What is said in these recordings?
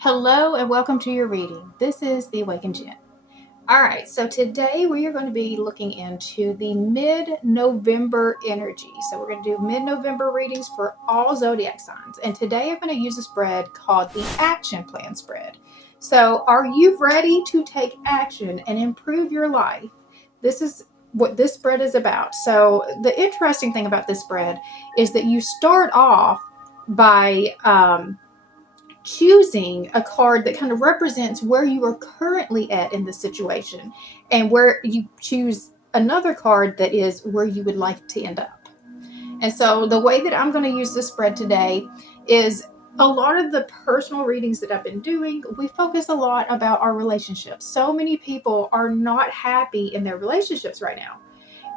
Hello and welcome to your reading. This is the Awakened Jenn. All right, so today we are going to be looking into the mid-November energy. So we're going to do mid-November readings for all zodiac signs. And today I'm going to use a spread called the Action Plan Spread. So are you ready to take action and improve your life? This is what this spread is about. So the interesting thing about this spread is that you start off by choosing a card that kind of represents where you are currently at in the situation, and where you choose another card that is where you would like to end up. And so the way that I'm going to use this spread today is a lot of the personal readings that I've been doing, we focus a lot about our relationships. So many people are not happy in their relationships right now.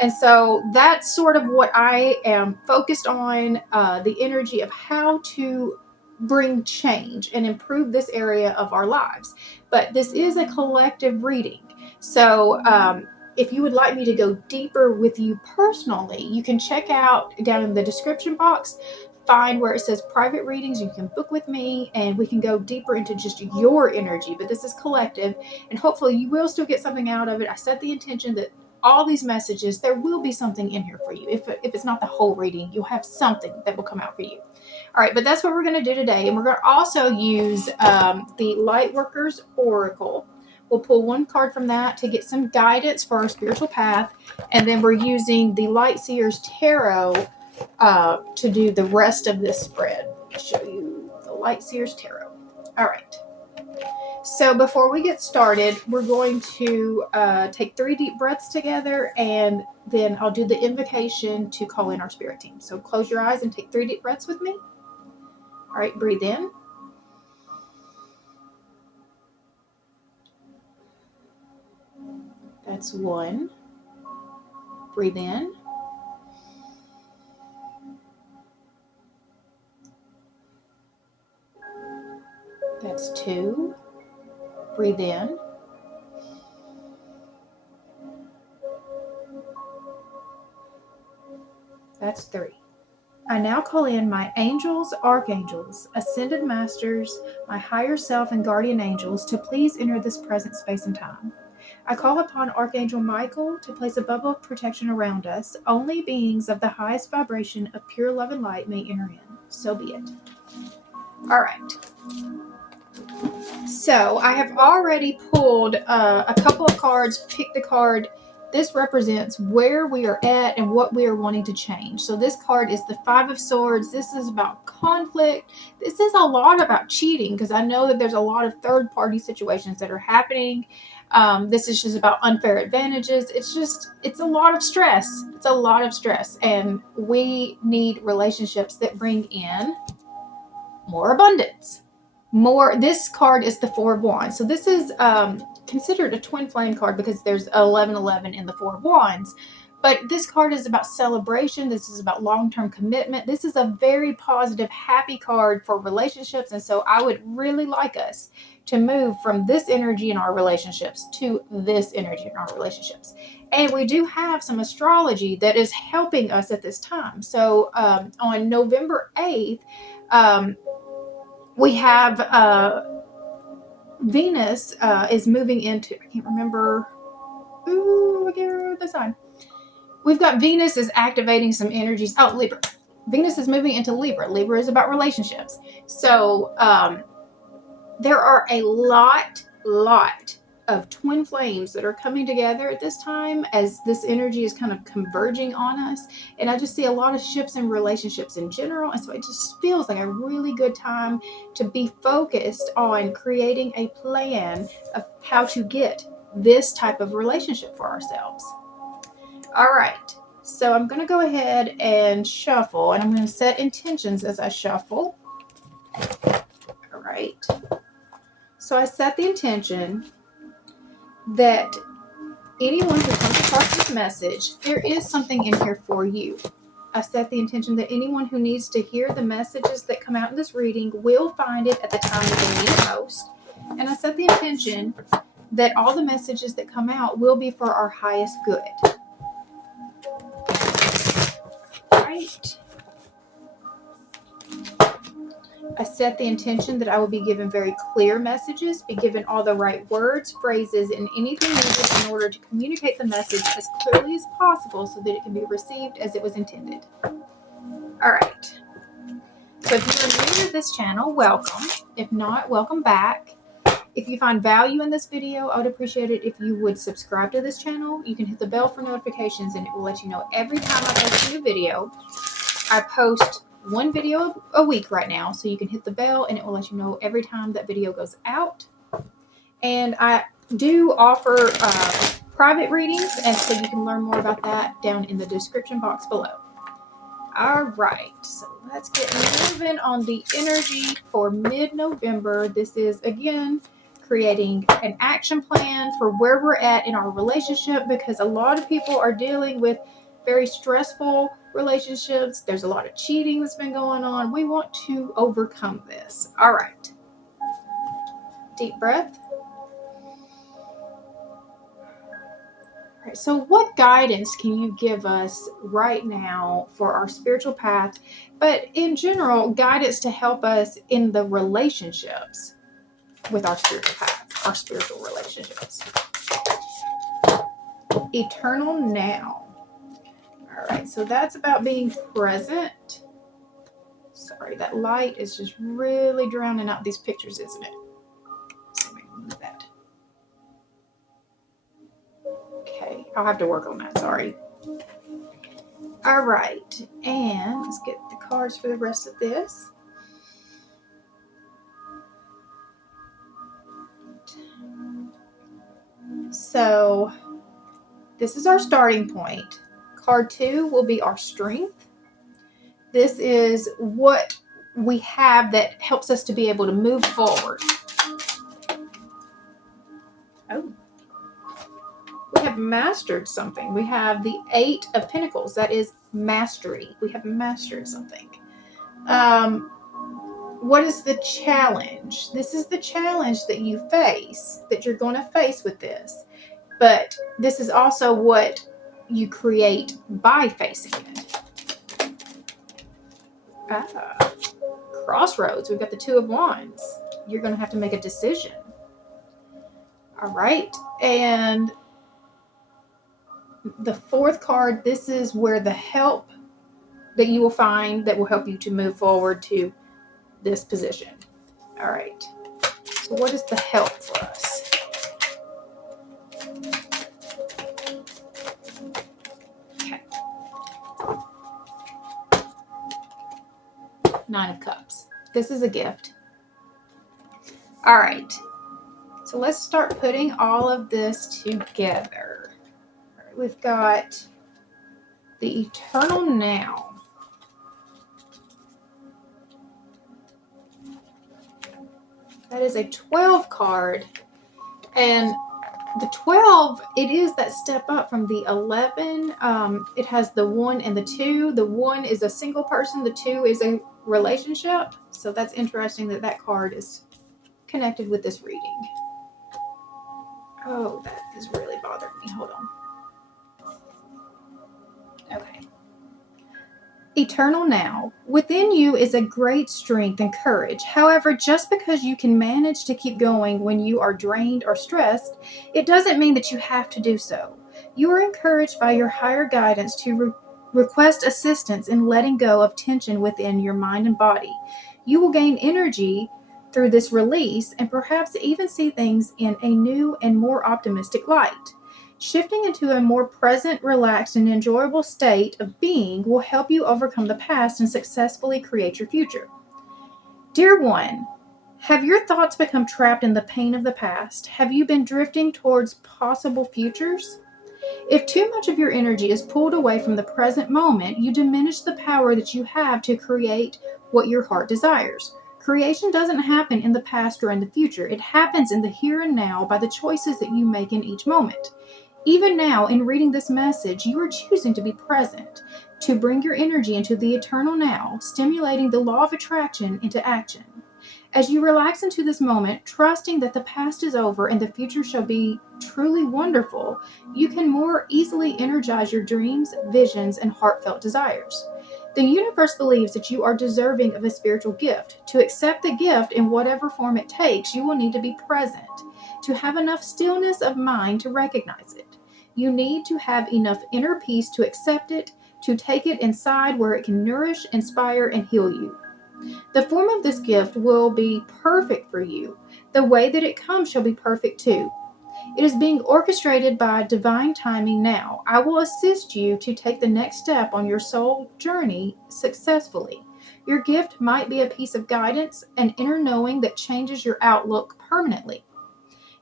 And so that's sort of what I am focused on, the energy of how to bring change and improve this area of our lives. But this is a collective reading. So if you would like me to go deeper with you personally, you can check out down in the description box, find where it says private readings. You can book with me and we can go deeper into just your energy. But this is collective, and hopefully you will still get something out of it. I set the intention that all these messages, there will be something in here for you. If it's not the whole reading, you'll have something that will come out for you. All right, but that's what we're going to do today. And we're going to also use the Lightworkers Oracle. We'll pull one card from that to get some guidance for our spiritual path. And then we're using the Lightseers Tarot to do the rest of this spread. I'll show you the Lightseers Tarot. All right. So before we get started, we're going to take 3 deep breaths together, and then I'll do the invocation to call in our spirit team. So close your eyes and take 3 deep breaths with me. All right, breathe in. That's 1. Breathe in. That's 2. Breathe in. That's 3. I now call in my angels, archangels, ascended masters, my higher self, and guardian angels to please enter this present space and time. I call upon Archangel Michael to place a bubble of protection around us. Only beings of the highest vibration of pure love and light may enter in. So be it. All right. So I have already pulled a couple of cards, picked the card. This represents where we are at and what we are wanting to change. So this card is the 5 of Swords. This is about conflict. This is a lot about cheating, because I know that there's a lot of third-party situations that are happening. This is just about unfair advantages. It's a lot of stress. It's a lot of stress. And we need relationships that bring in more abundance. This card is the 4 of Wands. So this is considered a twin flame card because there's 1111 in the 4 of Wands. But this card is about celebration. This is about long-term commitment. This is a very positive, happy card for relationships. And so I would really like us to move from this energy in our relationships to this energy in our relationships. And we do have some astrology that is helping us at this time. So on November 8th, we have Venus is moving into, I can't remember. I can't remember the sign. We've got Venus is activating some energies. Oh, Libra. Venus is moving into Libra. Libra is about relationships. So there are a lot of twin flames that are coming together at this time as this energy is kind of converging on us. And I just see a lot of shifts in relationships in general. And so it just feels like a really good time to be focused on creating a plan of how to get this type of relationship for ourselves. All right. So I'm going to go ahead and shuffle, and I'm going to set intentions as I shuffle. All right. So I set the intention that anyone who comes across this message, there is something in here for you. I set the intention that anyone who needs to hear the messages that come out in this reading will find it at the time that they need it most. And I set the intention that all the messages that come out will be for our highest good. Right. I set the intention that I will be given very clear messages, be given all the right words, phrases, and anything needed in order to communicate the message as clearly as possible so that it can be received as it was intended. All right. So if you are new to this channel, welcome. If not, welcome back. If you find value in this video, I would appreciate it if you would subscribe to this channel. You can hit the bell for notifications and it will let you know every time I post a new video. I post one video a week right now, so you can hit the bell and it will let you know every time that video goes out. And I do offer private readings, and so you can learn more about that down in the description box below. All right, so let's get moving on the energy for mid-November. This is, again, creating an action plan for where we're at in our relationship, because a lot of people are dealing with very stressful relationships. There's a lot of cheating that's been going on. We want to overcome this. All right. Deep breath. All right, so what guidance can you give us right now for our spiritual path, but in general, guidance to help us in the relationships with our spiritual path, our spiritual relationships? Eternal now. All right, so that's about being present. Sorry, that light is just really drowning out these pictures, isn't it? So let me move that. Okay, I'll have to work on that, sorry. All right, and let's get the cards for the rest of this. So this is our starting point. Card 2 will be our strength. This is what we have that helps us to be able to move forward. Oh, we have mastered something. We have the 8 of Pentacles. That is mastery. We have mastered something. What is the challenge? This is the challenge that you face, that you're going to face with this. But this is also what you create by facing it. Crossroads. We've got the 2 of Wands. You're going to have to make a decision. All right. And the 4th card, this is where the help that you will find that will help you to move forward to this position. All right. So what is the help for us? Okay. 9 of Cups. This is a gift. All right. So let's start putting all of this together. All right, we've got the eternal now. That is a 12 card. And the 12, it is that step up from the 11. It has the 1 and the 2. The 1 is a single person. The 2 is a relationship. So that's interesting that that card is connected with this reading. Oh, that is really bothering me. Hold on. Okay. Eternal now. Within you is a great strength and courage. However, just because you can manage to keep going when you are drained or stressed, it doesn't mean that you have to do so. You are encouraged by your higher guidance to request assistance in letting go of tension within your mind and body. You will gain energy through this release and perhaps even see things in a new and more optimistic light. Shifting into a more present, relaxed, and enjoyable state of being will help you overcome the past and successfully create your future. Dear one, have your thoughts become trapped in the pain of the past? Have you been drifting towards possible futures? If too much of your energy is pulled away from the present moment, you diminish the power that you have to create what your heart desires. Creation doesn't happen in the past or in the future. It happens in the here and now by the choices that you make in each moment. Even now, in reading this message, you are choosing to be present, to bring your energy into the eternal now, stimulating the law of attraction into action. As you relax into this moment, trusting that the past is over and the future shall be truly wonderful, you can more easily energize your dreams, visions, and heartfelt desires. The universe believes that you are deserving of a spiritual gift. To accept the gift in whatever form it takes, you will need to be present, to have enough stillness of mind to recognize it. You need to have enough inner peace to accept it, to take it inside where it can nourish, inspire, and heal you. The form of this gift will be perfect for you. The way that it comes shall be perfect too. It is being orchestrated by divine timing now. I will assist you to take the next step on your soul journey successfully. Your gift might be a piece of guidance, an inner knowing that changes your outlook permanently.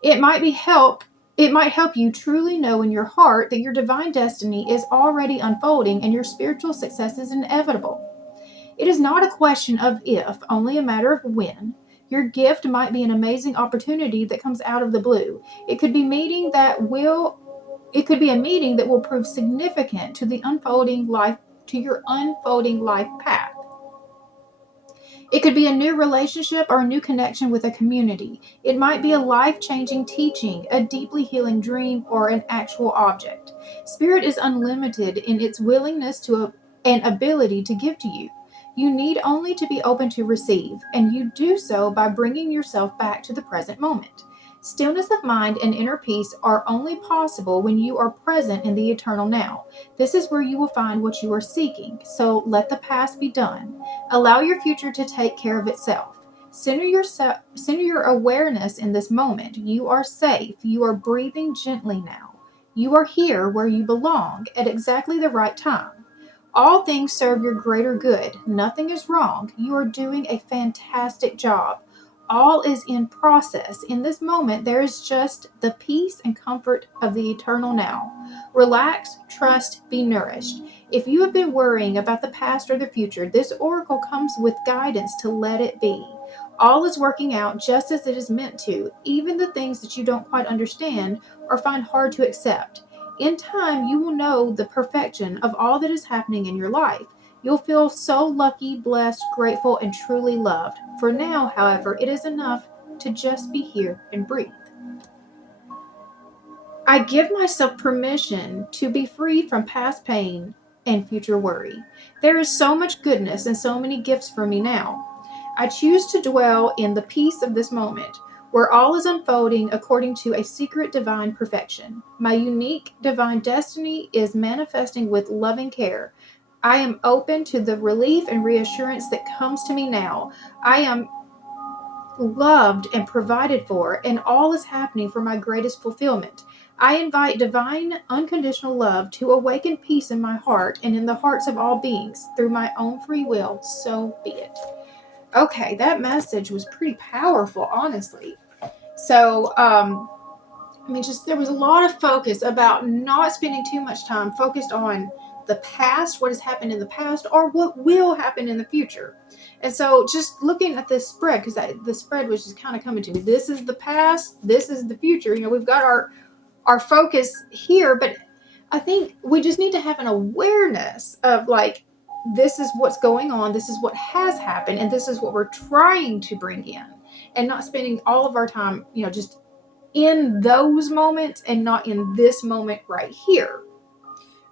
It might help you truly know in your heart that your divine destiny is already unfolding and your spiritual success is inevitable. It is not a question of if, only a matter of when. Your gift might be an amazing opportunity that comes out of the blue. It could be a meeting that will prove significant to your unfolding life path. It could be a new relationship or a new connection with a community. It might be a life-changing teaching, a deeply healing dream, or an actual object. Spirit is unlimited in its willingness and ability to give to you. You need only to be open to receive, and you do so by bringing yourself back to the present moment. Stillness of mind and inner peace are only possible when you are present in the eternal now. This is where you will find what you are seeking, so let the past be done. Allow your future to take care of itself. Center your awareness in this moment. You are safe. You are breathing gently now. You are here where you belong at exactly the right time. All things serve your greater good. Nothing is wrong. You are doing a fantastic job. All is in process. In this moment, there is just the peace and comfort of the eternal now. Relax, trust, be nourished. If you have been worrying about the past or the future, this oracle comes with guidance to let it be. All is working out just as it is meant to, even the things that you don't quite understand or find hard to accept. In time, you will know the perfection of all that is happening in your life. You'll feel so lucky, blessed, grateful, and truly loved. For now, however, it is enough to just be here and breathe. I give myself permission to be free from past pain and future worry. There is so much goodness and so many gifts for me now. I choose to dwell in the peace of this moment, where all is unfolding according to a secret divine perfection. My unique divine destiny is manifesting with loving care. I am open to the relief and reassurance that comes to me now. I am loved and provided for, and all is happening for my greatest fulfillment. I invite divine, unconditional love to awaken peace in my heart and in the hearts of all beings through my own free will, so be it. Okay, that message was pretty powerful, honestly. So, there was a lot of focus about not spending too much time focused on the past, what has happened in the past, or what will happen in the future. And so just looking at this spread, because the spread was just kind of coming to me. This is the past, this is the future. We've got our focus here, but I think we just need to have an awareness of this is what's going on, this is what has happened, and this is what we're trying to bring in, and not spending all of our time, just in those moments and not in this moment right here.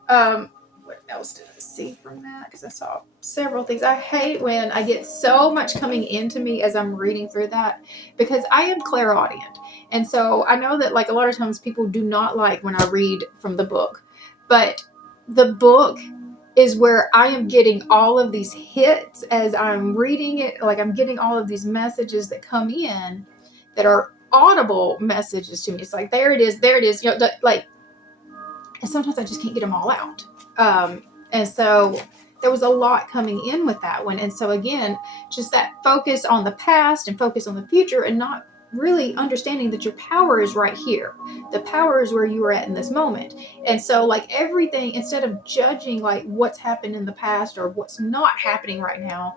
What else did I see from that? Because I saw several things. I hate when I get so much coming into me as I'm reading through that, because I am clairaudient. And so I know that a lot of times people do not like when I read from the book, but the book is where I am getting all of these hits as I'm reading it. I'm getting all of these messages that come in that are audible messages to me. It's there it is. And sometimes I just can't get them all out. And so there was a lot coming in with that one. And so again, just that focus on the past and focus on the future, and not really understanding that your power is right here. The power is where you are at in this moment. And so everything, instead of judging what's happened in the past or what's not happening right now,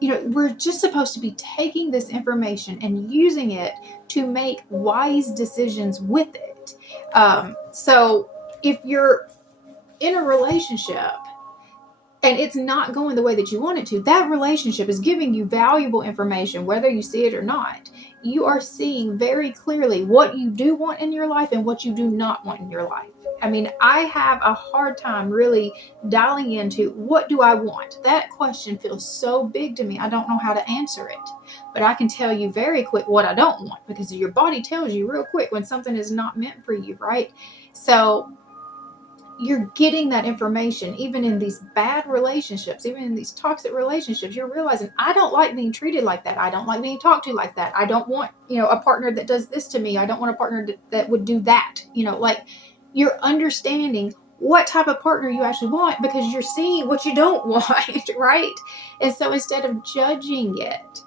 we're just supposed to be taking this information and using it to make wise decisions with it. So if you're in a relationship and it's not going the way that you want it to, that relationship is giving you valuable information, whether you see it or not. You are seeing very clearly what you do want in your life and what you do not want in your life. I mean, I have a hard time really dialing into what do I want. That question feels so big to me. I don't know how to answer it. But I can tell you very quick what I don't want, because your body tells you real quick when something is not meant for you, right? So you're getting that information even in these bad relationships, even in these toxic relationships. You're realizing, I don't like being treated like that. I don't like being talked to like that. I don't want, a partner that does this to me. I don't want a partner that would do that. Like, you're understanding what type of partner you actually want because you're seeing what you don't want, right? And so instead of judging it,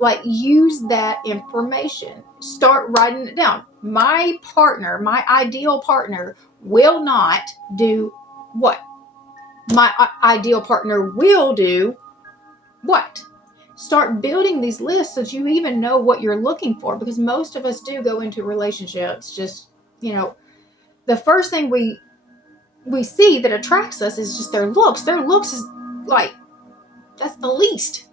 like, use that information. Start writing it down. My partner, my ideal partner, will not do what? My ideal partner will do what? Start building these lists so that you even know what you're looking for, because most of us do go into relationships just, the first thing we see that attracts us is just their looks. Their looks is like, that's the least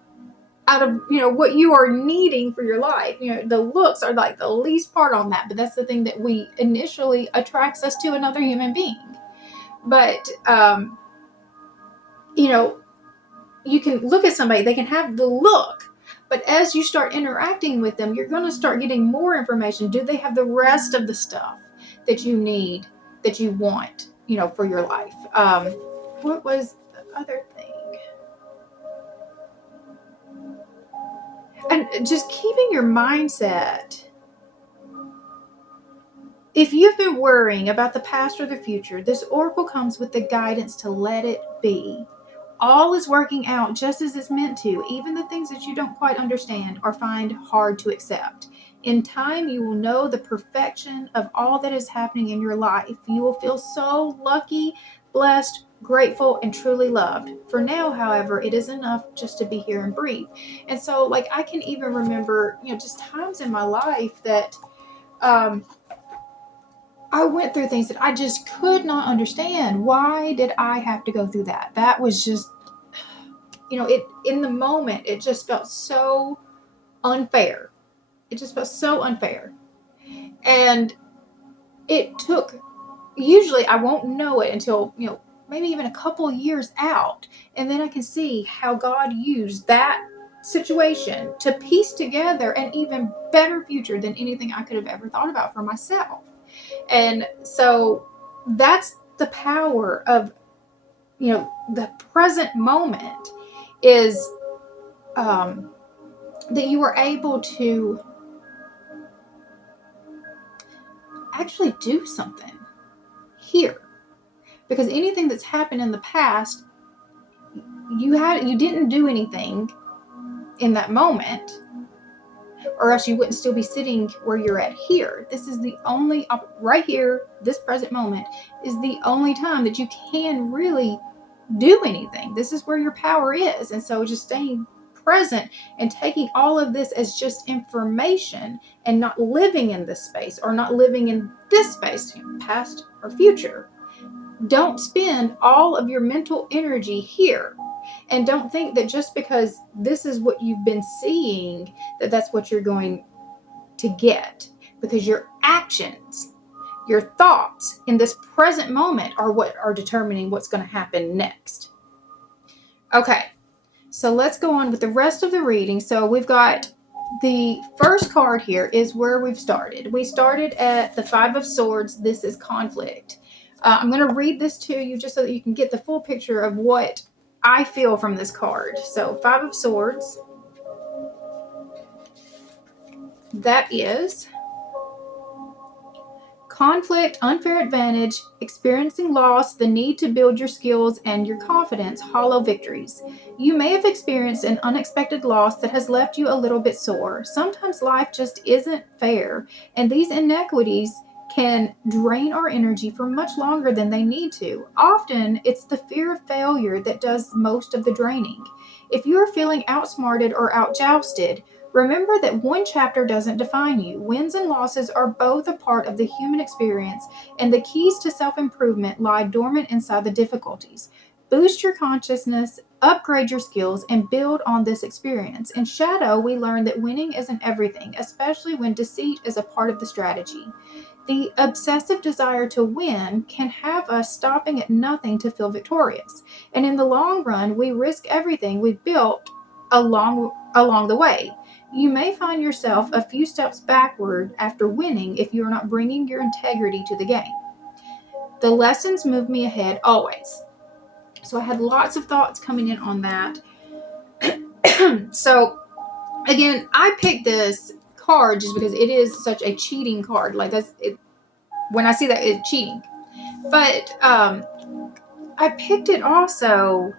out of, what you are needing for your life. The looks are like the least part on that, but that's the thing that we initially attracts us to another human being. But, you can look at somebody, they can have the look, but as you start interacting with them, you're going to start getting more information. Do they have the rest of the stuff that you need, that you want, for your life? What was the other thing? And just keeping your mindset. If you've been worrying about the past or the future, this oracle comes with the guidance to let it be. All is working out just as it's meant to. Even the things that you don't quite understand or find hard to accept. In time, you will know the perfection of all that is happening in your life. You will feel so lucky, blessed, grateful, and truly loved. For now, however, it is enough just to be here and breathe. And so, like, I can even remember, just times in my life that I went through things that I just could not understand. Why did I have to go through that? That was just, it in the moment, it just felt so unfair. It just felt so unfair. And it took, usually I won't know it until, maybe even a couple years out. And then I can see how God used that situation to piece together an even better future than anything I could have ever thought about for myself. And so that's the power of, the present moment is that you are able to actually do something here. Because anything that's happened in the past, you didn't do anything in that moment, or else you wouldn't still be sitting where you're at here. This is the only, right here, this present moment is the only time that you can really do anything. This is where your power is. And so just staying present and taking all of this as just information and not living in this space or not living in this space, past or future. Don't spend all of your mental energy here. And don't think that just because this is what you've been seeing, that that's what you're going to get. Because your actions, your thoughts in this present moment are what are determining what's going to happen next. Okay, so let's go on with the rest of the reading. So we've got the first card here is where we've started. We started at the Five of Swords. This is conflict. I'm going to read this to you just so that you can get the full picture of what I feel from this card. So Five of Swords. That is conflict, unfair advantage, experiencing loss, the need to build your skills and your confidence, hollow victories. You may have experienced an unexpected loss that has left you a little bit sore. Sometimes life just isn't fair, and these inequities can drain our energy for much longer than they need to. Often, it's the fear of failure that does most of the draining. If you are feeling outsmarted or outjousted, remember that one chapter doesn't define you. Wins and losses are both a part of the human experience, and the keys to self-improvement lie dormant inside the difficulties. Boost your consciousness, upgrade your skills, and build on this experience. In Shadow, we learn that winning isn't everything, especially when deceit is a part of the strategy. The obsessive desire to win can have us stopping at nothing to feel victorious. And in the long run, we risk everything we've built along the way. You may find yourself a few steps backward after winning if you're not bringing your integrity to the game. The lessons move me ahead always. So I had lots of thoughts coming in on that. So again, I picked this card just because it is such a cheating card. Like that's it, when I see that, it's cheating. But I picked it also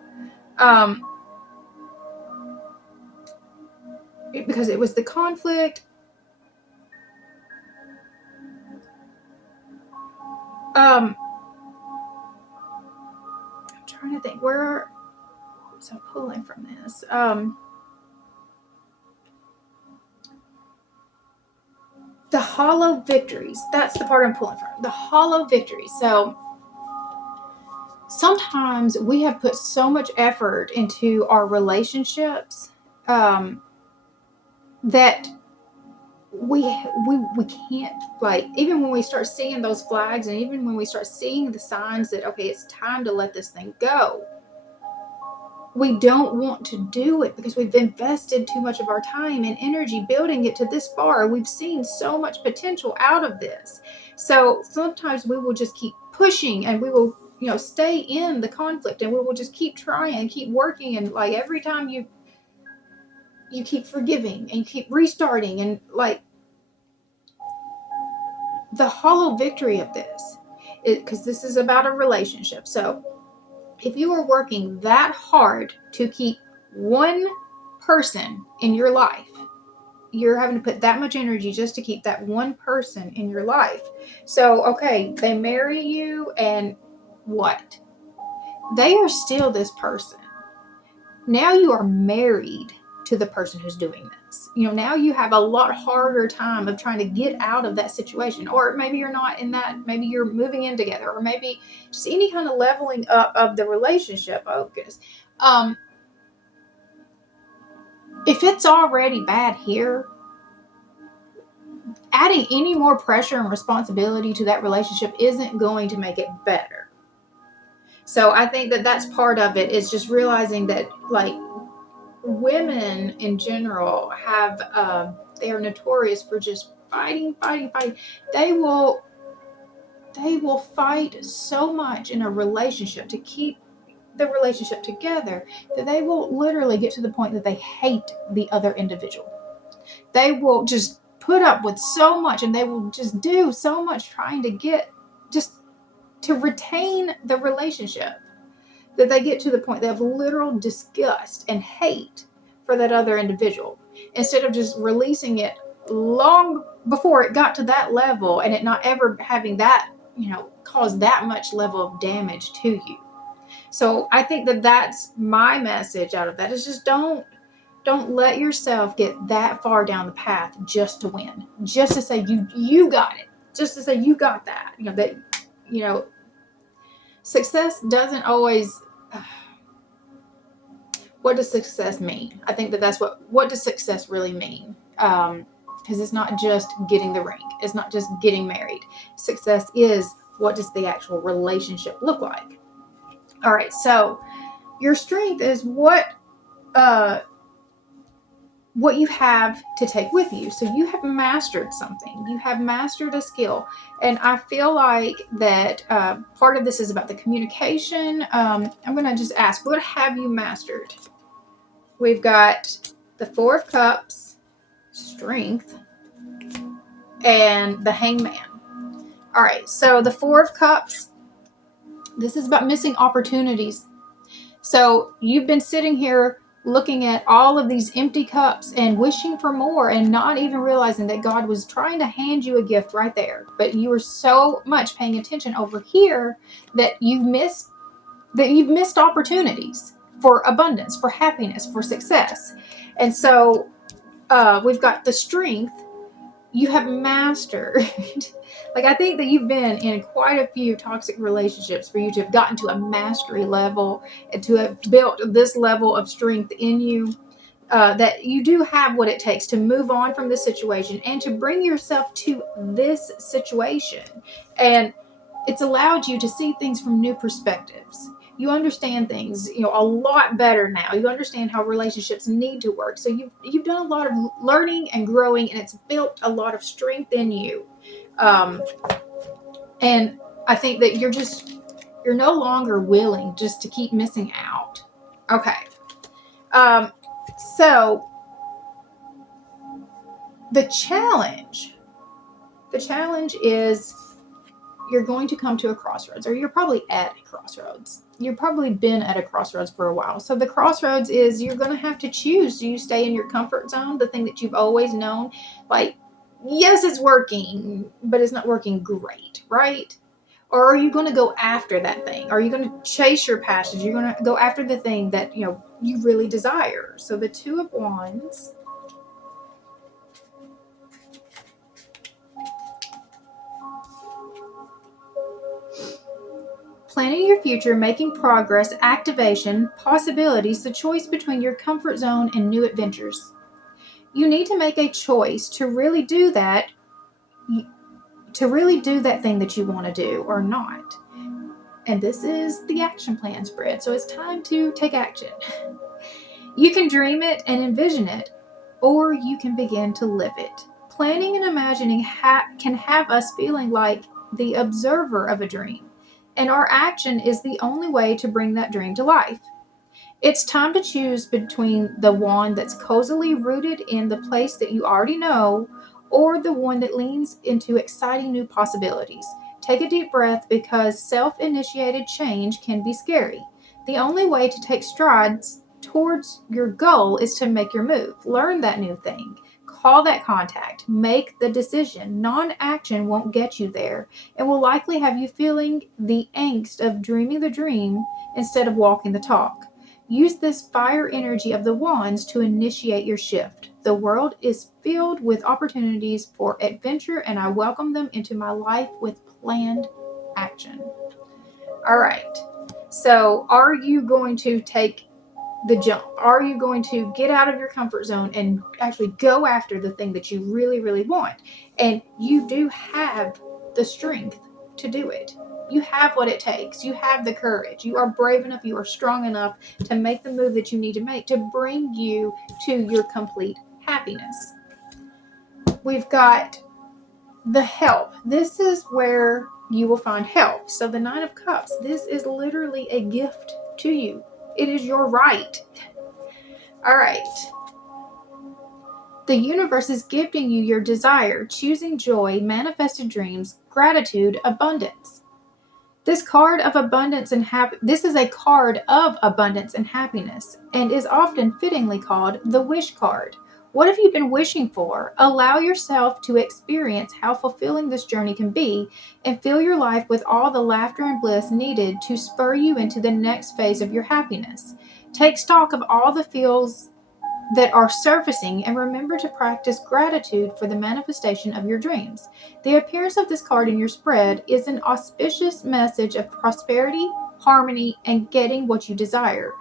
because it was the conflict. I'm trying to think where was I pulling from this. The hollow victories. That's the part I'm pulling from. The hollow victories. So sometimes we have put so much effort into our relationships that we can't, like, even when we start seeing those flags and even when we start seeing the signs that, okay, it's time to let this thing go, we don't want to do it because we've invested too much of our time and energy building it to this far. We've seen so much potential out of this. So sometimes we will just keep pushing and we will, stay in the conflict and we will just keep trying and keep working. And like every time you keep forgiving and you keep restarting, and like the hollow victory of this, because this is about a relationship. So if you are working that hard to keep one person in your life, you're having to put that much energy just to keep that one person in your life. So, okay, they marry you and what? They are still this person. Now you are married to the person who's doing this. Now you have a lot harder time of trying to get out of that situation. Or maybe you're not in that. Maybe you're moving in together, or maybe just any kind of leveling up of the relationship. Oh, goodness. If it's already bad here, adding any more pressure and responsibility to that relationship isn't going to make it better. So I think that that's part of it, is just realizing that, like, women in general have, they are notorious for just fighting. They will fight so much in a relationship to keep the relationship together that they will literally get to the point that they hate the other individual. They will just put up with so much and they will just do so much trying to get, just to retain the relationship, that they get to the point they have literal disgust and hate for that other individual, instead of just releasing it long before it got to that level and it not ever having that, cause that much level of damage to you. So I think that that's my message out of that, is just don't let yourself get that far down the path just to win, just to say you got it, just to say you got that. Success doesn't always. What does success mean? I think that's what does success really mean? Because it's not just getting the ring. It's not just getting married. Success is, what does the actual relationship look like? All right. So your strength is what you have to take with you. So you have mastered something. You have mastered a skill. And I feel like that part of this is about the communication. I'm going to just ask, what have you mastered? We've got the Four of Cups, Strength, and the Hangman. All right, so the Four of Cups, this is about missing opportunities. So you've been sitting here looking at all of these empty cups and wishing for more and not even realizing that God was trying to hand you a gift right there. But you were so much paying attention over here that you've missed opportunities for abundance, for happiness, for success. And so we've got the Strength, you have mastered. Like, I think that you've been in quite a few toxic relationships for you to have gotten to a mastery level and to have built this level of strength in you, that you do have what it takes to move on from this situation and to bring yourself to this situation. And it's allowed you to see things from new perspectives. You understand things, a lot better now. You understand how relationships need to work. So you've done a lot of learning and growing, and it's built a lot of strength in you. And I think that you're no longer willing just to keep missing out. Okay. So the challenge is you're going to come to a crossroads, or you're probably at a crossroads. You've probably been at a crossroads for a while. So the crossroads is you're going to have to choose. Do you stay in your comfort zone, the thing that you've always known? Like, yes, it's working, but it's not working great, right? Or are you going to go after that thing? Are you going to chase your passions? You're going to go after the thing that, you really desire. So the Two of Wands. Planning your future, making progress, activation, possibilities, the choice between your comfort zone and new adventures. You need to make a choice to really do that, thing that you want to do or not. And this is the action plan spread. So it's time to take action. You can dream it and envision it, or you can begin to live it. Planning and imagining can have us feeling like the observer of a dream. And our action is the only way to bring that dream to life. It's time to choose between the one that's cozily rooted in the place that you already know, or the one that leans into exciting new possibilities. Take a deep breath, because self-initiated change can be scary. The only way to take strides towards your goal is to make your move. Learn that new thing. Call that contact. Make the decision. Non-action won't get you there, and will likely have you feeling the angst of dreaming the dream instead of walking the talk. Use this fire energy of the wands to initiate your shift. The world is filled with opportunities for adventure, and I welcome them into my life with planned action. All right. So, are you going to take the jump? Are you going to get out of your comfort zone and actually go after the thing that you really, really want? And you do have the strength to do it. You have what it takes. You have the courage. You are brave enough. You are strong enough to make the move that you need to make to bring you to your complete happiness. We've got the help. This is where you will find help. So the Nine of Cups, this is literally a gift to you. It is your right. All right. The universe is gifting you your desire, choosing joy, manifested dreams, gratitude, abundance. This card of abundance and this is a card of abundance and happiness, and is often fittingly called the wish card. What have you been wishing for? Allow yourself to experience how fulfilling this journey can be, and fill your life with all the laughter and bliss needed to spur you into the next phase of your happiness. Take stock of all the feels that are surfacing, and remember to practice gratitude for the manifestation of your dreams. The appearance of this card in your spread is an auspicious message of prosperity, harmony, and getting what you desire.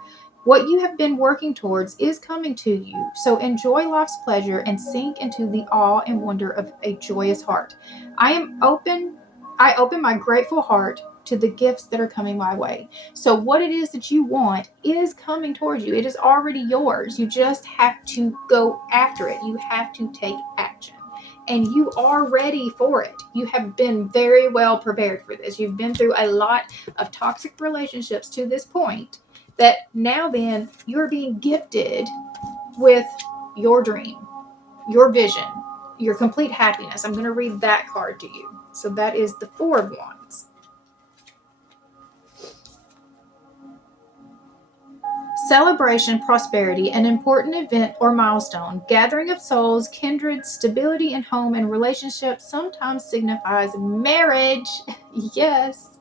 What you have been working towards is coming to you, so enjoy life's pleasure and sink into the awe and wonder of a joyous heart. I open my grateful heart to the gifts that are coming my way. So what it is that you want is coming towards you. It is already yours. You just have to go after it. You have to take action. And you are ready for it. You have been very well prepared for this. You've been through a lot of toxic relationships to this point, that now then you're being gifted with your dream, your vision, your complete happiness. I'm going to read that card to you. So that is the Four of Wands. Celebration, prosperity, an important event or milestone, gathering of souls, kindred, stability in home and relationships, sometimes signifies marriage. Yes.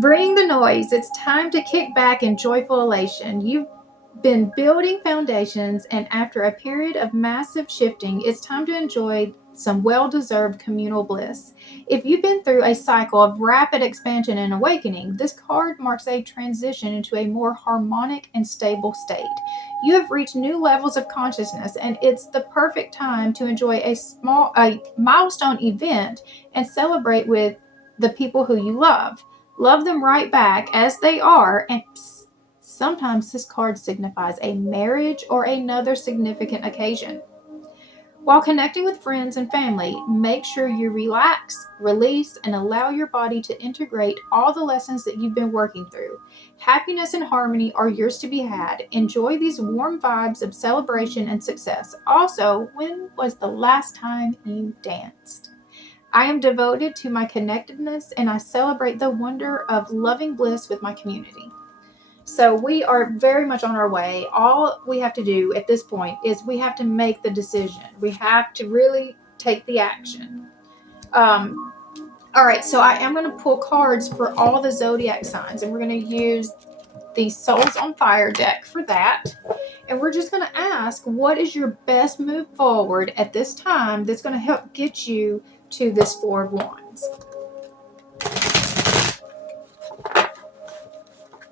Bring the noise. It's time to kick back in joyful elation. You've been building foundations, and after a period of massive shifting, it's time to enjoy some well-deserved communal bliss. If you've been through a cycle of rapid expansion and awakening, this card marks a transition into a more harmonic and stable state. You have reached new levels of consciousness, and it's the perfect time to enjoy a milestone event and celebrate with the people who you love. Love them right back as they are, and sometimes this card signifies a marriage or another significant occasion. While connecting with friends and family, make sure you relax, release, and allow your body to integrate all the lessons that you've been working through. Happiness and harmony are yours to be had. Enjoy these warm vibes of celebration and success. Also, when was the last time you danced? I am devoted to my connectedness, and I celebrate the wonder of loving bliss with my community. So we are very much on our way. All we have to do at this point is we have to make the decision. We have to really take the action. All right, so I am going to pull cards for all the zodiac signs, and we're going to use the Souls on Fire deck for that. And we're just going to ask, what is your best move forward at this time that's going to help get you to this Four of Wands?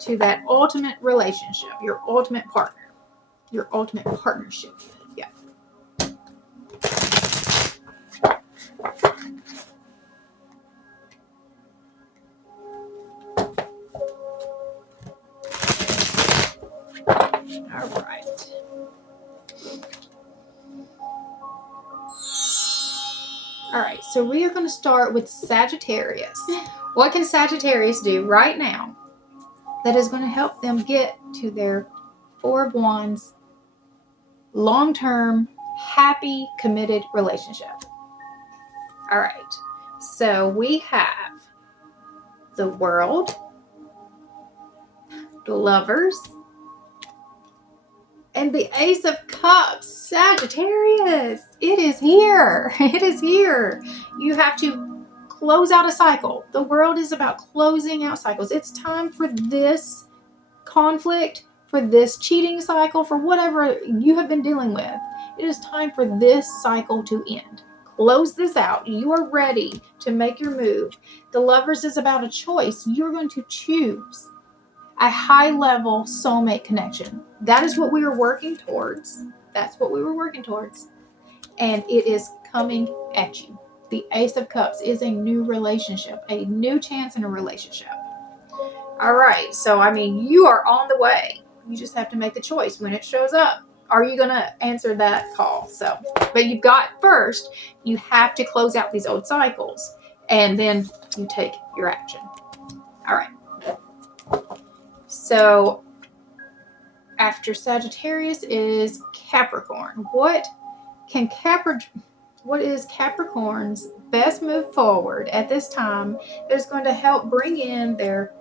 To that ultimate relationship, your ultimate partner, your ultimate partnership. Yeah. All right. All right, so we are going to start with Sagittarius. What can Sagittarius do right now that is going to help them get to their Four of Wands, long-term, happy, committed relationship? All right, so we have the World, the Lovers, and the Ace of Cups. Sagittarius, it is here. It is here. You have to close out a cycle. The World is about closing out cycles. It's time for this conflict, for this cheating cycle, for whatever you have been dealing with. It is time for this cycle to end. Close this out. You are ready to make your move. The Lovers is about a choice. You're going to choose a high-level soulmate connection. That is what we are working towards. That's what we were working towards. And it is coming at you. The Ace of Cups is a new relationship, a new chance in a relationship. All right. So, I mean, you are on the way. You just have to make the choice when it shows up. Are you going to answer that call? So, but you've got first, you have to close out these old cycles, and then you take your action. All right. So after Sagittarius is Capricorn. What is Capricorn's best move forward at this time that is going to help bring in their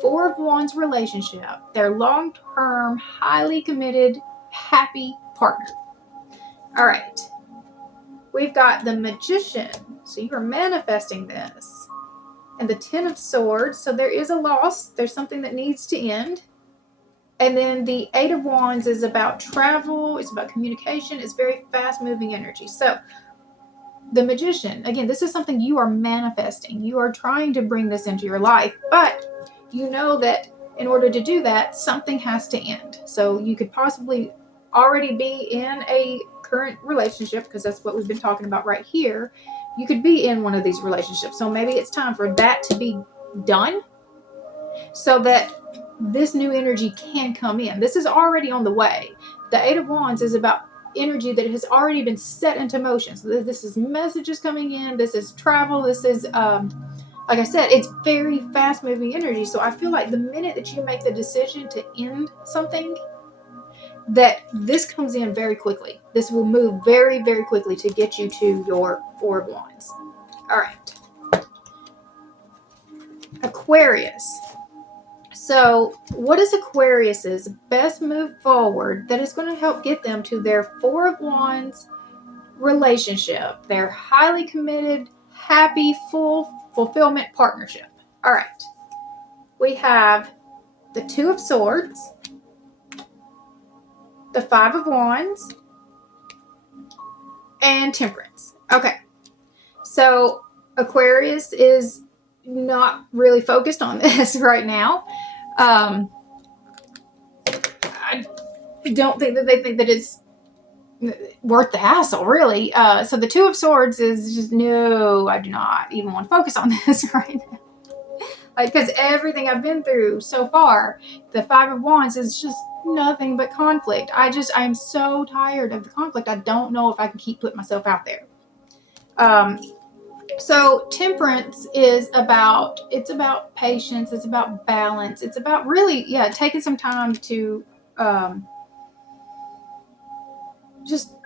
Four of Wands relationship, their long-term, highly committed, happy partner? All right. We've got the Magician. So you are manifesting this. And the Ten of Swords. So there is a loss. There's something that needs to end. And then the Eight of Wands is about travel. It's about communication. It's very fast-moving energy. So the Magician, again, this is something you are manifesting. You are trying to bring this into your life. But you know that in order to do that, something has to end. So you could possibly already be in a current relationship, because that's what we've been talking about right here. You could be in one of these relationships. So maybe it's time for that to be done so that this new energy can come in. This is already on the way. The Eight of Wands is about energy that has already been set into motion. So this is messages coming in. This is travel. This is, like I said, it's very fast-moving energy. So I feel like the minute that you make the decision to end something, that this comes in very quickly. This will move very, very quickly to get you to your Four of Wands. All right. Aquarius. So what is Aquarius's best move forward that is going to help get them to their Four of Wands relationship, their highly committed, happy, full fulfillment partnership? All right. We have the Two of Swords, the Five of Wands, and Temperance. Okay. So Aquarius is not really focused on this right now. I don't think that they think that it's worth the hassle, really. So the Two of Swords is just, no, I do not even want to focus on this right now. Like, because everything I've been through so far, the Five of Wands is just nothing but conflict. I'm so tired of the conflict. I don't know if I can keep putting myself out there. So Temperance is about, it's about patience. It's about balance. It's about really, taking some time to just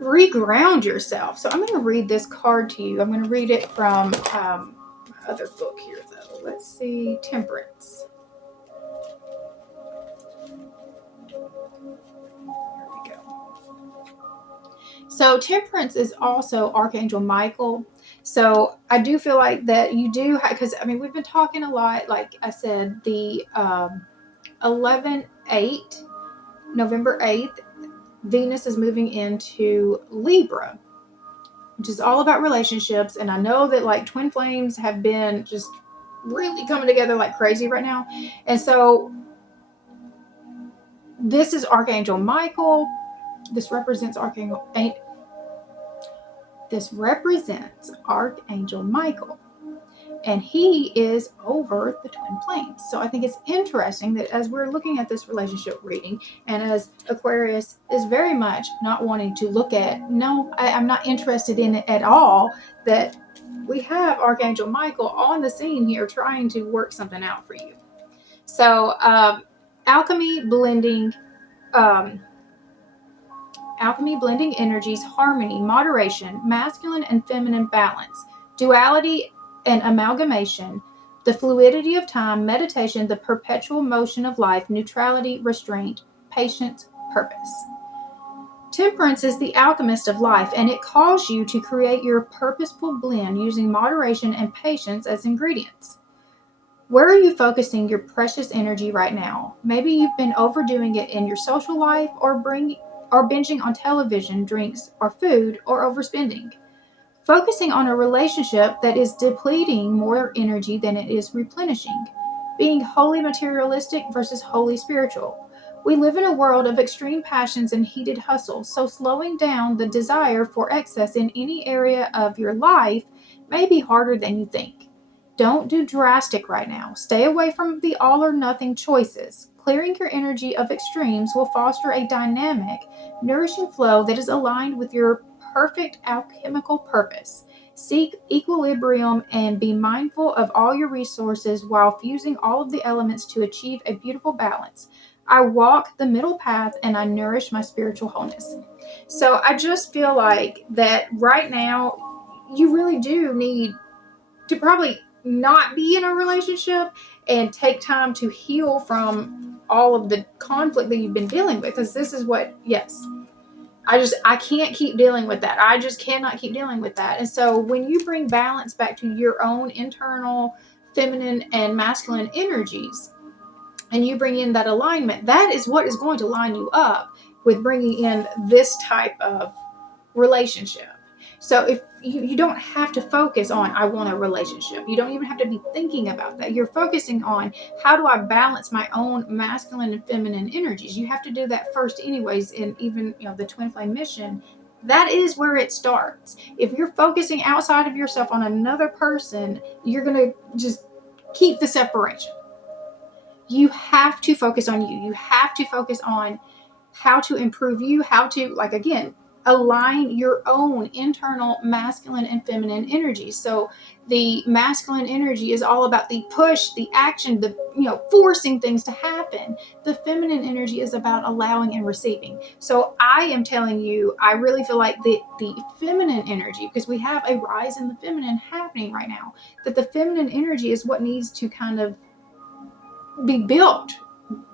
reground yourself. So I'm going to read this card to you. I'm going to read it from my other book here, though. Let's see. Temperance. There we go. So Temperance is also Archangel Michael. So I do feel like that you do, because I mean, we've been talking a lot, like I said, the 11/8, November 8th, Venus is moving into Libra, which is all about relationships. And I know that like twin flames have been just really coming together like crazy right now. And so this is Archangel Michael. This represents Archangel Michael. And he is over the twin flames. So I think it's interesting that as we're looking at this relationship reading, and as Aquarius is very much not wanting to look at, no, I'm not interested in it at all, that we have Archangel Michael on the scene here trying to work something out for you. So alchemy blending energies, harmony, moderation, masculine and feminine balance, duality and amalgamation, the fluidity of time, meditation, the perpetual motion of life, neutrality, restraint, patience, purpose. Temperance is the alchemist of life, and it calls you to create your purposeful blend using moderation and patience as ingredients. Where are you focusing your precious energy right now? Maybe you've been overdoing it in your social life, or binging on television, drinks, or food, or overspending. Focusing on a relationship that is depleting more energy than it is replenishing. Being wholly materialistic versus wholly spiritual. We live in a world of extreme passions and heated hustle, so slowing down the desire for excess in any area of your life may be harder than you think. Don't do drastic right now. Stay away from the all or nothing choices. Clearing your energy of extremes will foster a dynamic, nourishing flow that is aligned with your perfect alchemical purpose. Seek equilibrium and be mindful of all your resources while fusing all of the elements to achieve a beautiful balance. I walk the middle path and I nourish my spiritual wholeness. So I just feel like that right now you really do need to probably not be in a relationship and take time to heal from all of the conflict that you've been dealing with. Because this is what, yes, I can't keep dealing with that. I just cannot keep dealing with that. And so when you bring balance back to your own internal feminine and masculine energies, and you bring in that alignment, that is what is going to line you up with bringing in this type of relationship. So if you don't have to focus on, I want a relationship. You don't even have to be thinking about that. You're focusing on, how do I balance my own masculine and feminine energies? You have to do that first anyways. And even, the twin flame mission, that is where it starts. If you're focusing outside of yourself on another person, you're going to just keep the separation. You have to focus on you. You have to focus on how to improve you, how to, like, again, align your own internal masculine and feminine energies. So the masculine energy is all about the push, the action, the forcing things to happen. The feminine energy is about allowing and receiving. So I am telling you, I really feel like the feminine energy, because we have a rise in the feminine happening right now, that the feminine energy is what needs to kind of be built,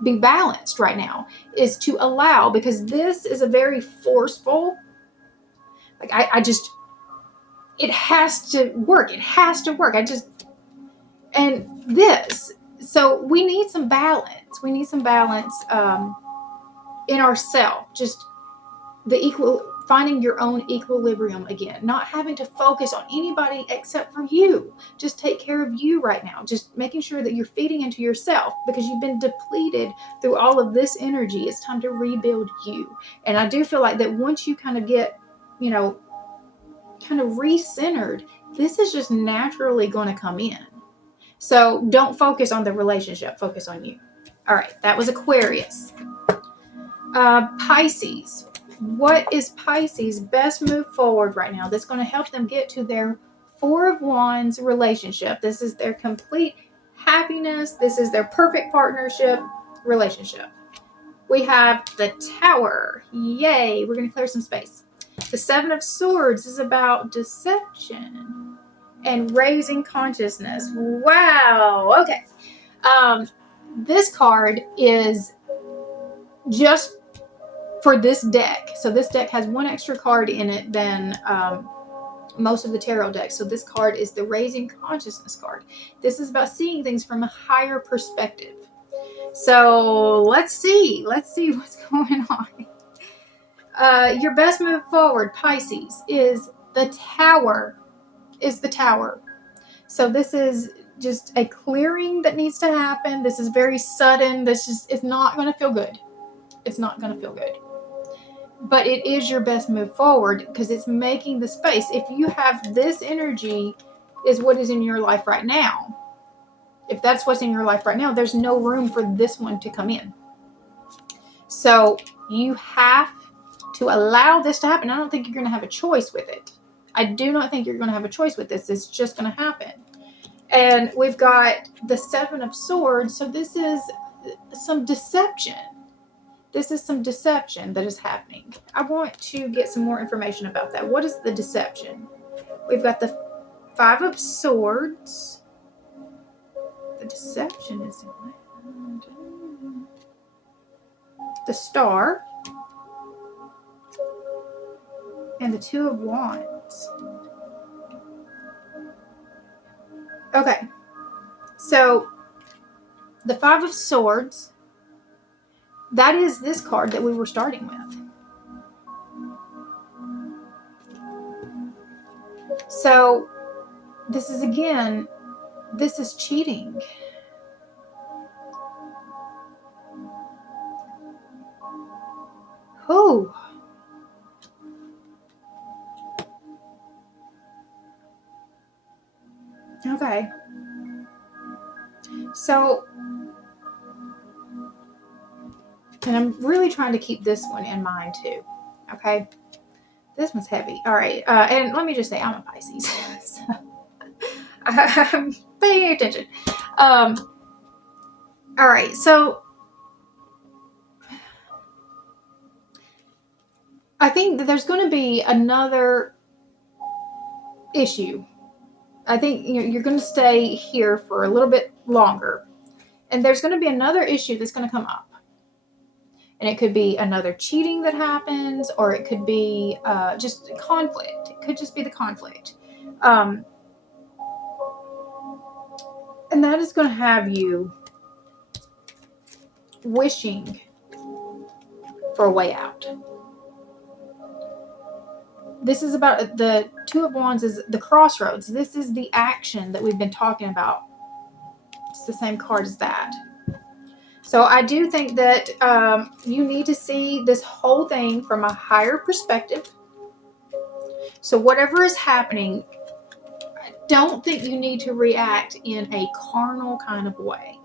be balanced right now, is to allow, because this is a very forceful, like it has to work. It has to work. So we need some balance. We need some balance in ourselves, just finding your own equilibrium again, not having to focus on anybody except for you. Just take care of you right now. Just making sure that you're feeding into yourself, because you've been depleted through all of this energy. It's time to rebuild you. And I do feel like that once you kind of get, kind of recentered, this is just naturally going to come in. So don't focus on the relationship, focus on you. All right, that was Aquarius. Pisces. What is Pisces' best move forward right now that's going to help them get to their Four of Wands relationship? This is their complete happiness. This is their perfect partnership relationship. We have the Tower. Yay, we're going to clear some space. The Seven of Swords is about deception and raising consciousness. Wow. Okay. This card is just for this deck. So this deck has one extra card in it than most of the tarot decks. So this card is the Raising Consciousness card. This is about seeing things from a higher perspective. So let's see what's going on. Your best move forward, Pisces, is the Tower. So this is just a clearing that needs to happen. This is very sudden. It's not going to feel good. It's not going to feel good. But it is your best move forward, because it's making the space. If you have this energy is what is in your life right now, if that's what's in your life right now, there's no room for this one to come in. So you have to allow this to happen. I don't think you're going to have a choice with it. I do not think you're going to have a choice with this. It's just going to happen. And we've got the Seven of Swords. So this is some deception. This is some deception that is happening. I want to get some more information about that. What is the deception? We've got the Five of Swords. The deception is the Star. And the Two of Wands. Okay. So the Five of Swords, that is this card that we were starting with. So this is, again, this is cheating. Oh. Okay. So, and I'm really trying to keep this one in mind too. Okay. This one's heavy. All right. And let me just say, I'm a Pisces. So I'm paying attention. All right. So I think that there's going to be another issue. I think you're going to stay here for a little bit longer. And there's going to be another issue that's going to come up. And it could be another cheating that happens, or it could be just conflict. It could just be the conflict. And that is going to have you wishing for a way out. This is about the Two of Wands is the crossroads. This is the action that we've been talking about. It's the same card as that. So I do think that you need to see this whole thing from a higher perspective. So whatever is happening, I don't think you need to react in a carnal kind of way.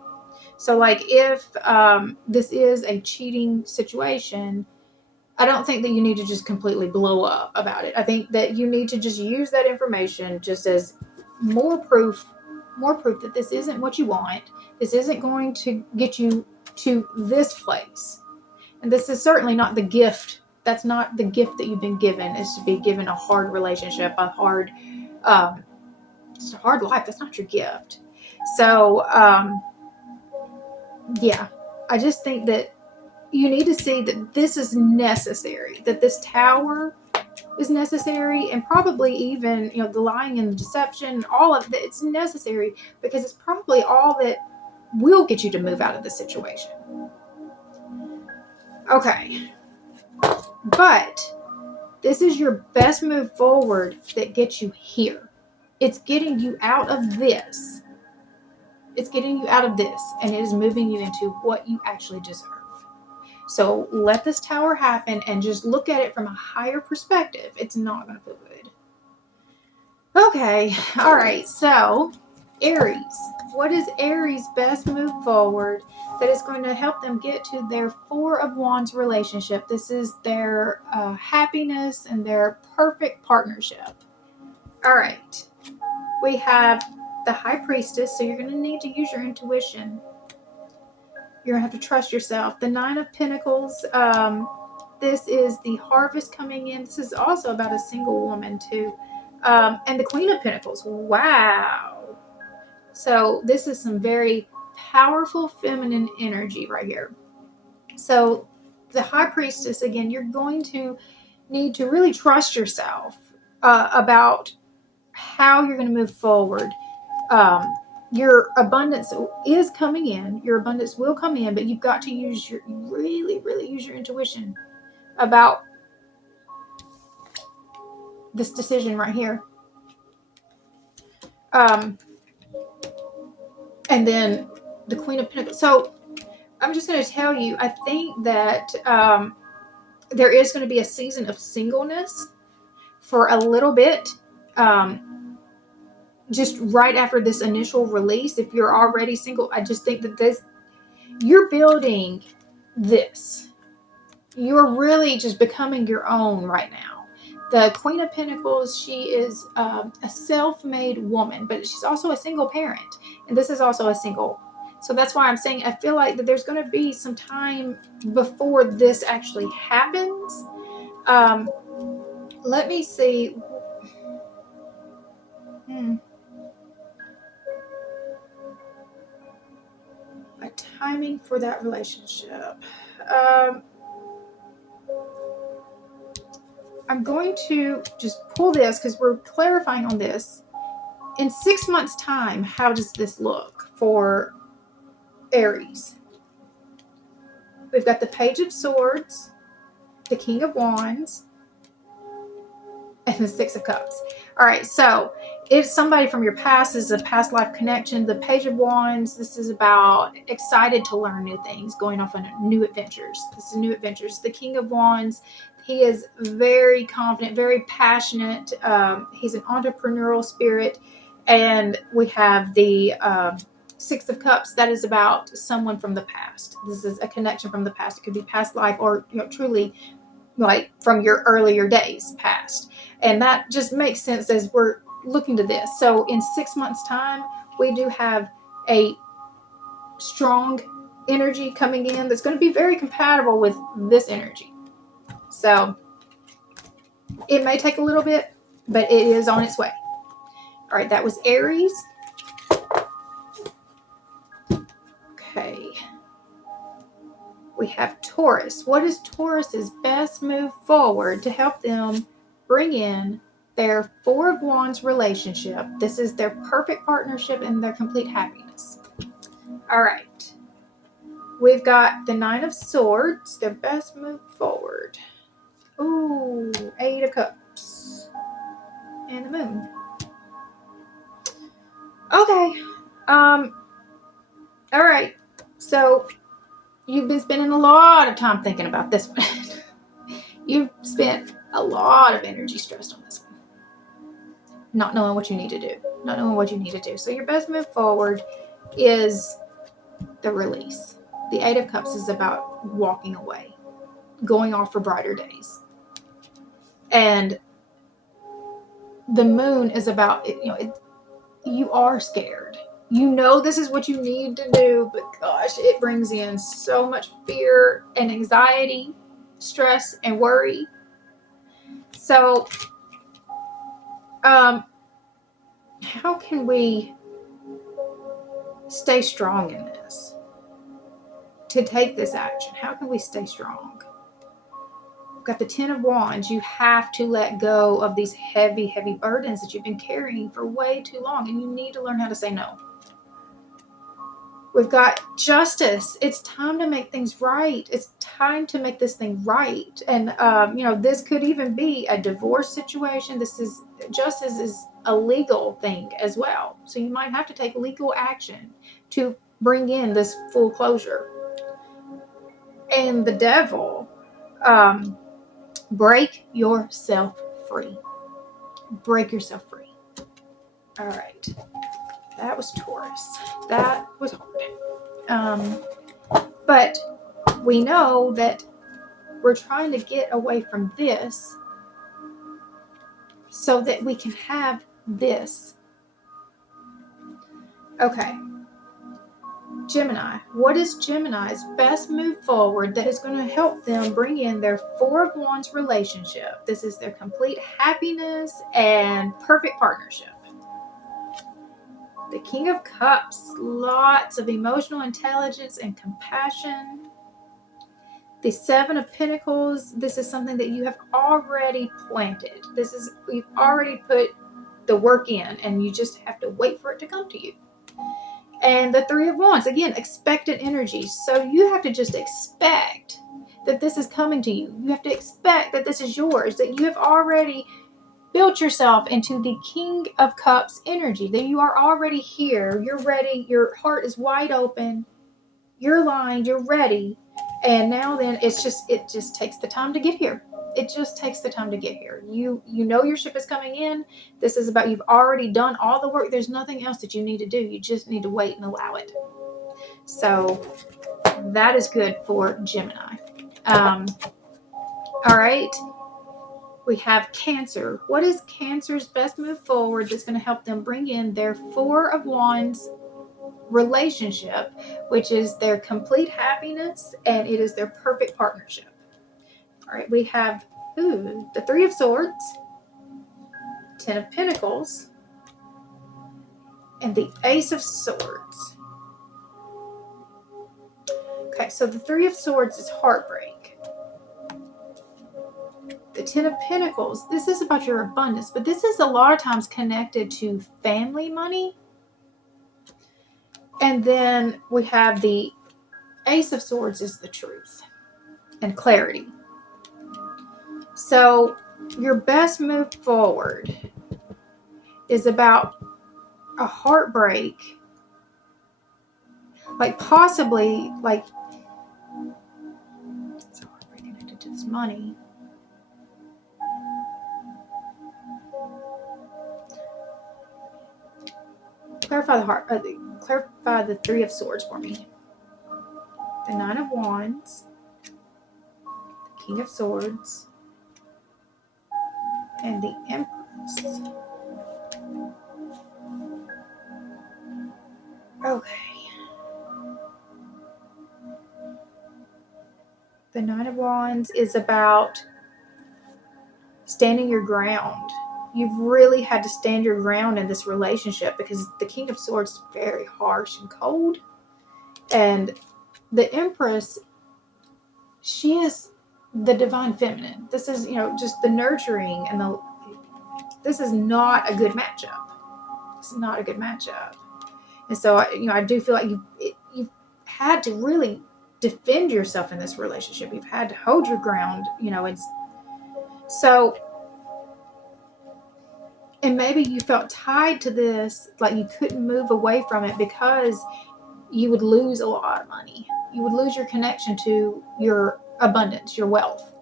So like if this is a cheating situation, I don't think that you need to just completely blow up about it. I think that you need to just use that information just as more proof that this isn't what you want. This isn't going to get you to this place. And this is certainly not the gift. That's not the gift that you've been given, is to be given a hard relationship, just a hard life. That's not your gift. So, yeah, I just think that you need to see that this is necessary, that this Tower is necessary, and probably even, the lying and the deception, all of that, it's necessary because it's probably all that will get you to move out of the situation. Okay. But this is your best move forward that gets you here. It's getting you out of this. It's getting you out of this, and it is moving you into what you actually deserve. So let this tower happen and just look at it from a higher perspective. It's not going to feel good. Okay. All right. So Aries. What is Aries' best move forward that is going to help them get to their Four of Wands relationship? This is their happiness and their perfect partnership. All right. We have the High Priestess, so you're going to need to use your intuition. You're going to have to trust yourself. The Nine of Pentacles, this is the harvest coming in. This is also about a single woman too. And the Queen of Pentacles. Wow. So this is some very powerful feminine energy right here. So the High Priestess, again, you're going to need to really trust yourself about how you're going to move forward. Your abundance is coming in. Your abundance will come in, but you've got to really use your intuition about this decision right here. And then the Queen of Pentacles. So I'm just going to tell you, I think that there is going to be a season of singleness for a little bit. Just right after this initial release, if you're already single, I just think that you're building this. You're really just becoming your own right now. The Queen of Pentacles, she is a self-made woman, but she's also a single parent. And this is also a single. So that's why I'm saying I feel like that there's going to be some time before this actually happens. Let me see. A timing for that relationship. I'm going to just pull this because we're clarifying on this. In 6 months' time, how does this look for Aries? We've got the Page of Swords, the King of Wands, and the Six of Cups. All right, so if somebody from your past is a past life connection, the Page of Wands, this is about excited to learn new things, going off on new adventures. This is new adventures. The King of Wands, he is very confident, very passionate. He's an entrepreneurial spirit. And we have the Six of Cups. That is about someone from the past. This is a connection from the past. It could be past life or truly like from your earlier days past. And that just makes sense as we're looking to this. So in 6 months' time, we do have a strong energy coming in that's going to be very compatible with this energy. So it may take a little bit, but it is on its way. All right, that was Aries. Okay. We have Taurus. What is Taurus's best move forward to help them bring in their Four of Wands relationship? This is their perfect partnership and their complete happiness. All right. We've got the Nine of Swords, their best move forward. Ooh, Eight of Cups. And the Moon. Okay. All right. So you've been spending a lot of time thinking about this one. You've spent a lot of energy stressed on this one. Not knowing what you need to do. Not knowing what you need to do. So your best move forward is the release. The Eight of Cups is about walking away. Going off for brighter days. And the Moon is about, you are scared. You know this is what you need to do, but gosh, it brings in so much fear and anxiety, stress and worry. So, how can we stay strong in this? To take this action, how can we stay strong? We've got the Ten of Wands. You have to let go of these heavy, heavy burdens that you've been carrying for way too long, and you need to learn how to say no. We've got justice. It's time to make things right. It's time to make this thing right. And, this could even be a divorce situation. Justice is a legal thing as well. So you might have to take legal action to bring in this full closure. And the devil, break yourself free. Break yourself free. All right. That was Taurus. That was hard. But we know that we're trying to get away from this so that we can have this. Okay. Gemini. What is Gemini's best move forward that is going to help them bring in their Four of Wands relationship? This is their complete happiness and perfect partnership. The King of Cups, lots of emotional intelligence and compassion. The Seven of Pentacles, this is something that you have already planted. You've already put the work in, and you just have to wait for it to come to you. And the Three of Wands, again, expectant energy. So you have to just expect that this is coming to you. You have to expect that this is yours, that you have already built yourself into the King of Cups energy, that you are already here. You're ready. Your heart is wide open. You're lined. You're ready. And now then it just takes the time to get here. It just takes the time to get here. You know your ship is coming in. This is about, you've already done all the work. There's nothing else that you need to do. You just need to wait and allow it. So that is good for Gemini. All right. We have Cancer. What is Cancer's best move forward that's going to help them bring in their Four of Wands relationship, which is their complete happiness, and it is their perfect partnership? All right, we have the Three of Swords, Ten of Pentacles, and the Ace of Swords. Okay, so the Three of Swords is heartbreak. The Ten of Pentacles, this is about your abundance, but this is a lot of times connected to family money. And then we have the Ace of Swords is the truth and clarity. So your best move forward is about a heartbreak, possibly it's a heartbreak connected to this money. Clarify the Three of Swords for me. The Nine of Wands, the King of Swords, and the Empress. Okay. The Nine of Wands is about standing your ground. You've really had to stand your ground in this relationship because the King of Swords is very harsh and cold. And the Empress, she is the divine feminine. This is, just the nurturing and this is not a good matchup. It's not a good matchup. And so, I do feel like you've had to really defend yourself in this relationship. You've had to hold your ground, and maybe you felt tied to this, like you couldn't move away from it because you would lose a lot of money. You would lose your connection to your abundance, your wealth,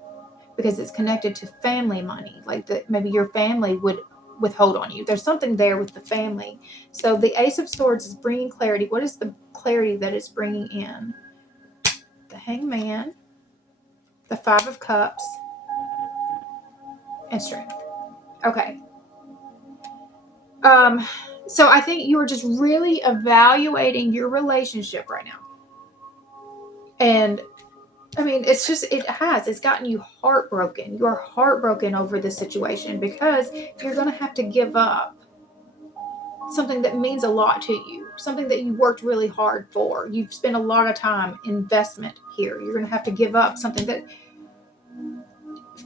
because it's connected to family money. Maybe your family would withhold on you. There's something there with the family. So the Ace of Swords is bringing clarity. What is the clarity that it's bringing in? The Hangman, the Five of Cups, and Strength. Okay. So I think you are just really evaluating your relationship right now. And it's gotten you heartbroken. You are heartbroken over this situation because you're going to have to give up something that means a lot to you, something that you worked really hard for. You've spent a lot of time investment here. You're going to have to give up something that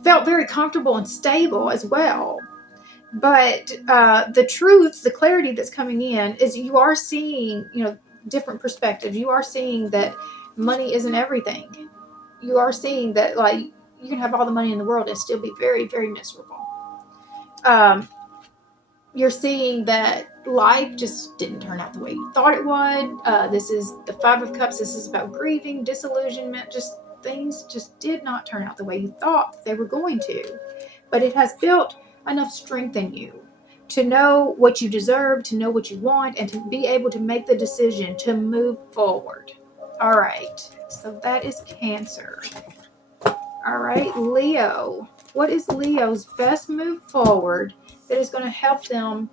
felt very comfortable and stable as well. But the truth, the clarity that's coming in is you are seeing, different perspectives. You are seeing that money isn't everything. You are seeing that, like, you can have all the money in the world and still be very, very miserable. You're seeing that life just didn't turn out the way you thought it would. This is the Five of Cups. This is about grieving, disillusionment, just things just did not turn out the way you thought they were going to. But it has built enough strength in you to know what you deserve, to know what you want, and to be able to make the decision to move forward. All right, so that is Cancer. All right, Leo. What is Leo's best move forward that is going to help them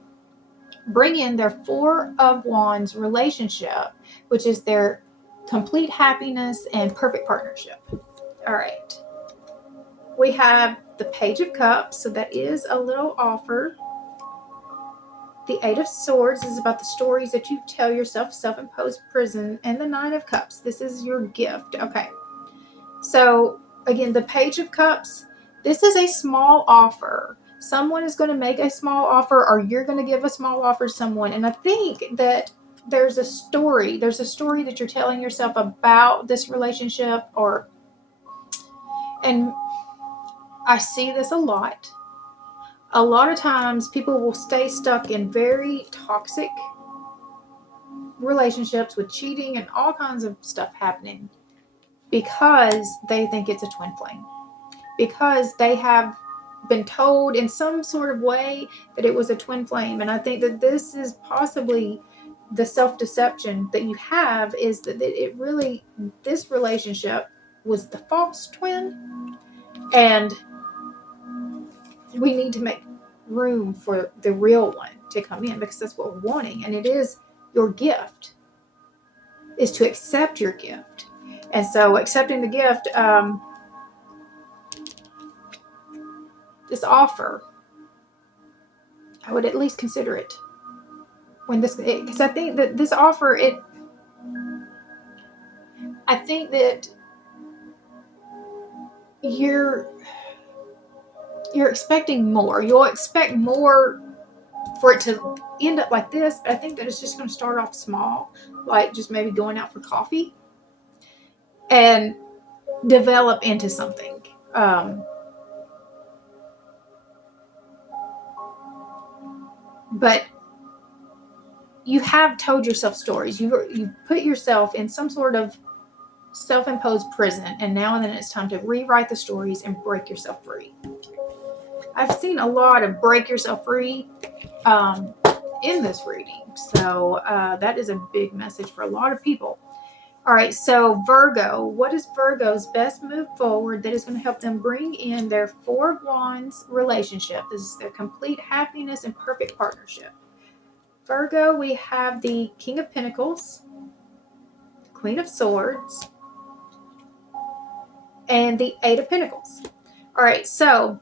bring in their Four of Wands relationship, which is their complete happiness and perfect partnership? All right. We have the Page of Cups, so that is a little offer. The Eight of Swords is about the stories that you tell yourself, self-imposed prison, and the Nine of Cups. This is your gift. Okay. So again, the Page of Cups, this is a small offer. Someone is going to make a small offer, or you're going to give a small offer to someone. And I think that there's a story that you're telling yourself about this relationship, and I see this a lot. A lot of times people will stay stuck in very toxic relationships with cheating and all kinds of stuff happening because they think it's a twin flame. Because they have been told in some sort of way that it was a twin flame. And I think that this is possibly the self-deception that you have, is that it really, this relationship was the false twin. And we need to make room for the real one to come in, because that's what we're wanting. And it is your gift, is to accept your gift. And so accepting the gift, this offer, I would at least consider it when this, because I think that this offer, I think that you're expecting more. You'll expect more for it to end up like this, but I think that it's just going to start off small, like just maybe going out for coffee and develop into something. But you have told yourself stories. You've put yourself in some sort of self-imposed prison, and now and then it's time to rewrite the stories and break yourself free. I've seen a lot of break yourself free in this reading. So that is a big message for a lot of people. All right, so Virgo, what is Virgo's best move forward that is going to help them bring in their Four of Wands relationship? This is their complete happiness and perfect partnership. Virgo, we have the King of Pentacles, the Queen of Swords, and the Eight of Pentacles. All right, so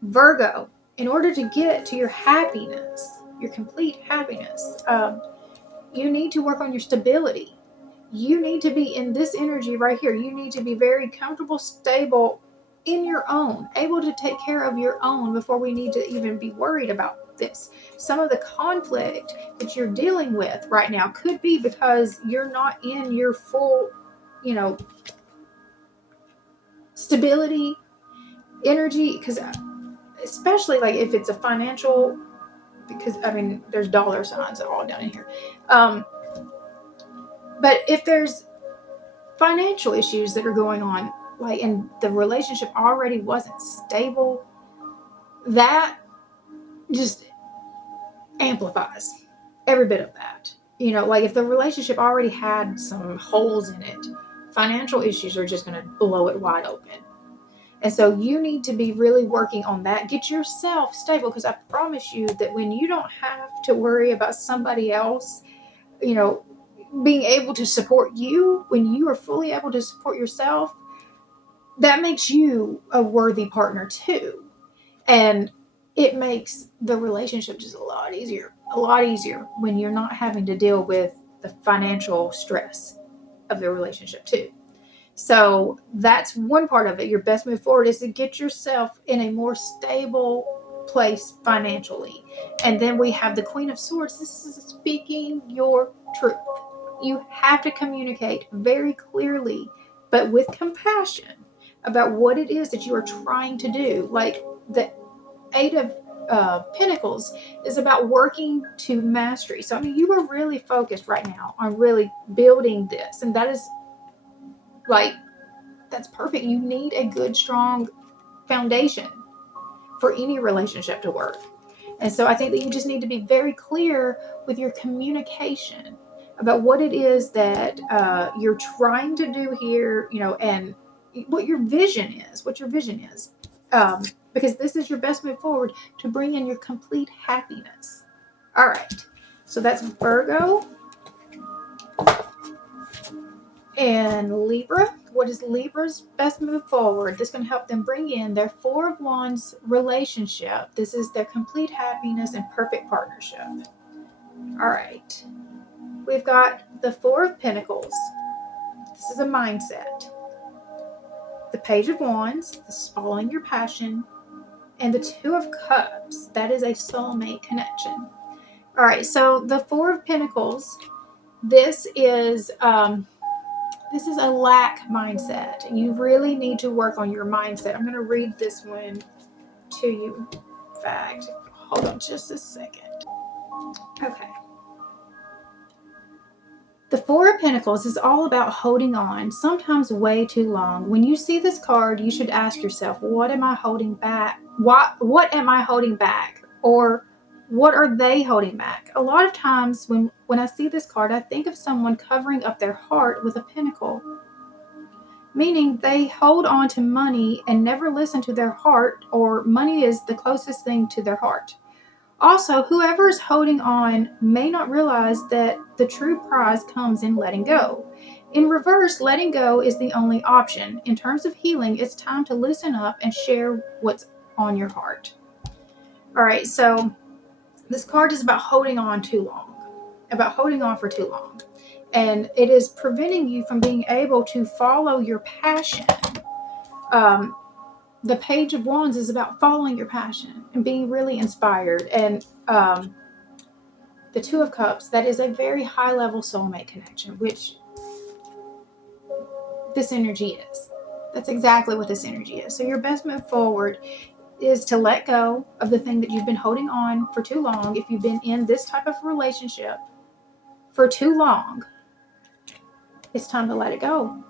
Virgo, in order to get to your happiness, your complete happiness, you need to work on your stability. You need to be in this energy right here. You need to be very comfortable, stable in your own, able to take care of your own before we need to even be worried about this. Some of the conflict that you're dealing with right now could be because you're not in your full, stability, energy, because especially like if it's a financial, because there's dollar signs all down in here. But if there's financial issues that are going on, like, and the relationship already wasn't stable, that just amplifies every bit of that. Like if the relationship already had some holes in it, financial issues are just going to blow it wide open. And so you need to be really working on that. Get yourself stable, because I promise you that when you don't have to worry about somebody else, being able to support you, when you are fully able to support yourself, that makes you a worthy partner too. And it makes the relationship just a lot easier when you're not having to deal with the financial stress of the relationship too. So that's one part of it. Your best move forward is to get yourself in a more stable place financially. And then we have the Queen of Swords. This is speaking your truth. You have to communicate very clearly, but with compassion, about what it is that you are trying to do. Like the Eight of Pentacles is about working to mastery. So, I mean, you are really focused right now on really building this. And that is like, that's perfect. You need a good, strong foundation for any relationship to work. And so I think that you just need to be very clear with your communication about what it is that you're trying to do here, you know, and what your vision is, because this is your best move forward to bring in your complete happiness. All right. So that's Virgo and Libra. What is Libra's best move forward? This is going to help them bring in their Four of Wands relationship. This is their complete happiness and perfect partnership. All right. We've got the Four of Pentacles. This is a mindset. The Page of Wands. This is following your passion. And the Two of Cups. That is a soulmate connection. All right. So the Four of Pentacles. This is a lack mindset. You really need to work on your mindset. I'm going to read this one to you. In fact, hold on just a second. Okay. The Four of Pentacles is all about holding on, sometimes way too long. When you see this card, you should ask yourself, what am I holding back? What am I holding back? Or what are they holding back? A lot of times when I see this card, I think of someone covering up their heart with a pentacle, meaning they hold on to money and never listen to their heart, or money is the closest thing to their heart. Also, whoever is holding on may not realize that the true prize comes in letting go. In reverse, letting go is the only option. In terms of healing, it's time to loosen up and share what's on your heart. All right, so this card is about holding on too long, about holding on for too long. And it is preventing you from being able to follow your passion. The Page of Wands is about following your passion and being really inspired. And the Two of Cups, that is a very high level soulmate connection, which this energy is. That's exactly what this energy is. So your best move forward is to let go of the thing that you've been holding on for too long. If you've been in this type of relationship for too long, it's time to let it go.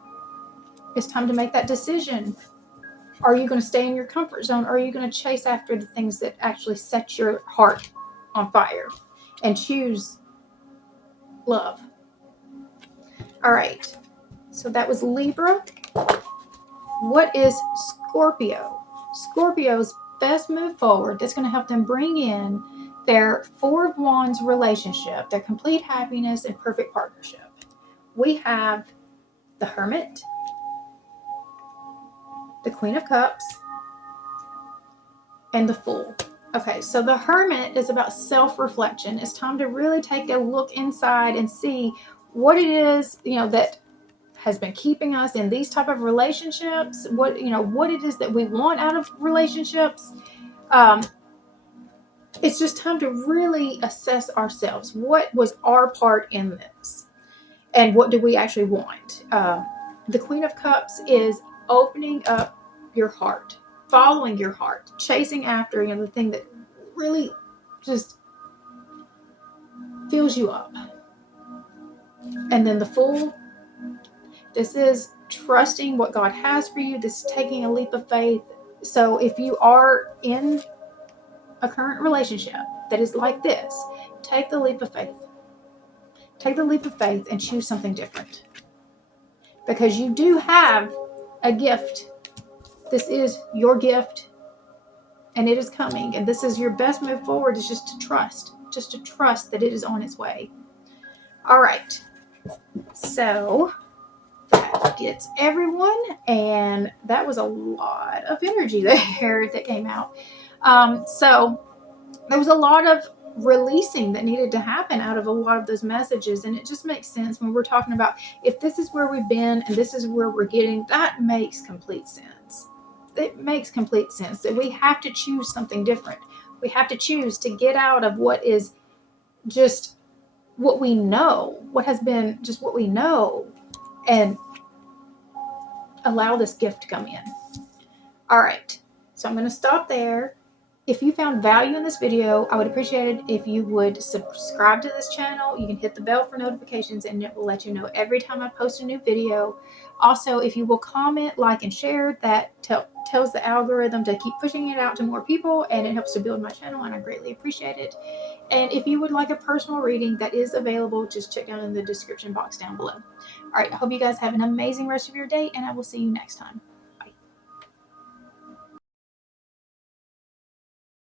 It's time to make that decision. Are you going to stay in your comfort zone? Or are you going to chase after the things that actually set your heart on fire and choose love? All right. So that was Libra. What is Scorpio? Scorpio's best move forward that's going to help them bring in their Four of Wands relationship, their complete happiness and perfect partnership. We have the Hermit, the Queen of Cups, and the Fool. Okay, so the Hermit is about self-reflection. It's time to really take a look inside and see what it is, that has been keeping us in these type of relationships. What it is that we want out of relationships. It's just time to really assess ourselves. What was our part in this? And what do we actually want? The Queen of Cups is opening up your heart, following your heart, chasing after, the thing that really just fills you up. And then the Fool, this is trusting what God has for you. This is taking a leap of faith. So if you are in a current relationship that is like this, take the leap of faith. Take the leap of faith and choose something different. Because you do have a gift. This is your gift. And it is coming. And this is your best move forward, is just to trust. Just to trust that it is on its way. All right. So that gets everyone. And that was a lot of energy there that came out. So there was a lot of releasing that needed to happen out of a lot of those messages. And it just makes sense when we're talking about, if this is where we've been and this is where we're getting, that makes complete sense. It makes complete sense that we have to choose something different. We have to choose to get out of what is just what we know, what has been just what we know, and allow this gift to come in. All right, so I'm going to stop there. If you found value in this video, I would appreciate it if you would subscribe to this channel. You can hit the bell for notifications and it will let you know every time I post a new video. Also, if you will comment, like, and share, that tells the algorithm to keep pushing it out to more people, and it helps to build my channel, and I greatly appreciate it. And if you would like a personal reading, that is available. Just check down in the description box down below. All right, I hope you guys have an amazing rest of your day, and I will see you next time.